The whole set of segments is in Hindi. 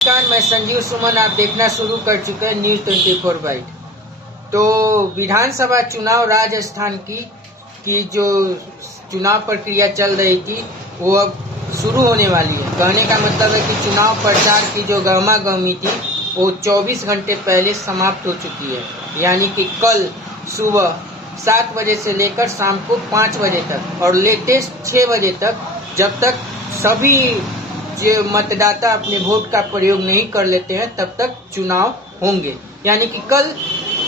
नमस्कार, मैं संजीव सुमन। आप देखना शुरू कर चुके हैं न्यूज 24 बाइट। तो विधानसभा चुनाव राजस्थान की जो चुनाव प्रक्रिया चल रही थी वो अब शुरू होने वाली है। कहने का मतलब है कि चुनाव प्रचार की जो गहमा गहमी थी वो 24 घंटे पहले समाप्त हो चुकी है। यानी कि कल सुबह 7 बजे से लेकर शाम को 5 बजे तक और लेटेस्ट 6 बजे तक, जब तक सभी जो मतदाता अपने वोट का प्रयोग नहीं कर लेते हैं तब तक चुनाव होंगे। यानी कि कल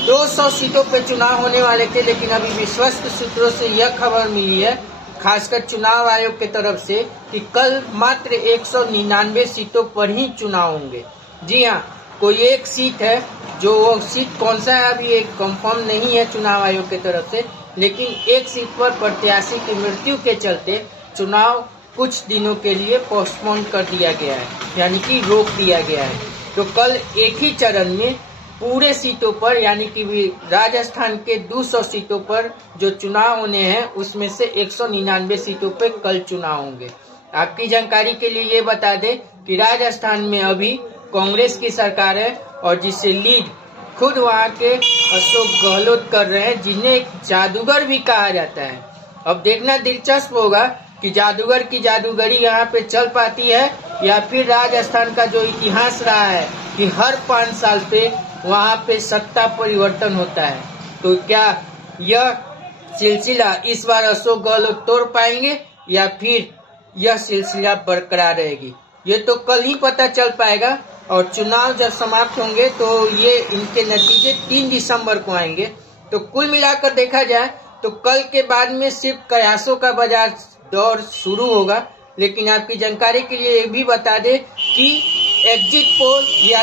200 सीटों पे चुनाव होने वाले थे, लेकिन अभी विश्वस्त सूत्रों से यह खबर मिली है, खासकर चुनाव आयोग की तरफ से, कि कल मात्र 199 सीटों पर ही चुनाव होंगे। जी हाँ, कोई एक सीट है, जो वो सीट कौन सा है अभी एक कंफर्म नहीं है चुनाव आयोग की तरफ से, लेकिन एक सीट पर प्रत्याशी की मृत्यु के चलते चुनाव कुछ दिनों के लिए पोस्टपोन कर दिया गया है, यानी कि रोक दिया गया है। तो कल एक ही चरण में पूरे सीटों पर, यानी कि राजस्थान के 200 सीटों पर जो चुनाव होने हैं उसमें से 199 सीटों पर कल चुनाव होंगे। आपकी जानकारी के लिए ये बता दें कि राजस्थान में अभी कांग्रेस की सरकार है और जिसे लीड खुद वहाँ के अशोक गहलोत कर रहे हैं, जिन्हें एक जादूगर भी कहा जाता है। अब देखना दिलचस्प होगा कि जादूगर की जादूगरी यहाँ पे चल पाती है या फिर राजस्थान का जो इतिहास रहा है कि हर 5 साल पे वहाँ पे सत्ता परिवर्तन होता है, तो क्या यह सिलसिला इस बार अशोक गहलोत तोड़ पाएंगे या फिर यह सिलसिला बरकरार रहेगी, ये तो कल ही पता चल पाएगा। और चुनाव जब समाप्त होंगे तो ये इनके नतीजे 3 दिसंबर को आएंगे। तो कुल मिलाकर देखा जाए तो कल के बाद में सिर्फ कयासों का बाजार दौर शुरू होगा। लेकिन आपकी जानकारी के लिए ये भी बता दें कि एग्जिट पोल या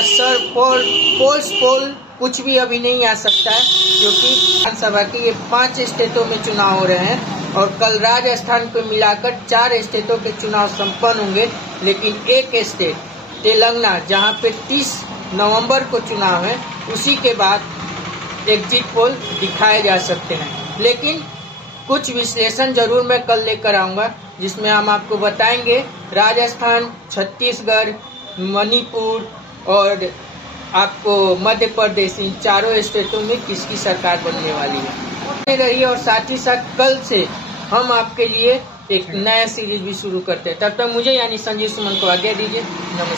पोल्स पोल कुछ भी अभी नहीं आ सकता है, क्योंकि विधानसभा के ये 5 स्टेटों में चुनाव हो रहे हैं और कल राजस्थान को मिलाकर 4 स्टेटों के चुनाव संपन्न होंगे। लेकिन एक स्टेट तेलंगाना, जहां पे 30 नवंबर को चुनाव है, उसी के बाद एग्जिट पोल दिखाए जा सकते हैं। लेकिन कुछ विश्लेषण जरूर मैं कल लेकर आऊंगा, जिसमें हम आपको बताएंगे राजस्थान, छत्तीसगढ़, मणिपुर और आपको मध्य प्रदेश, इन 4 स्टेटों में किसकी सरकार बनने वाली है रही। और साथ ही साथ कल से हम आपके लिए एक नया सीरीज भी शुरू करते हैं। तब तक मुझे यानी संजीव सुमन को आज्ञा दीजिए। नमस्कार।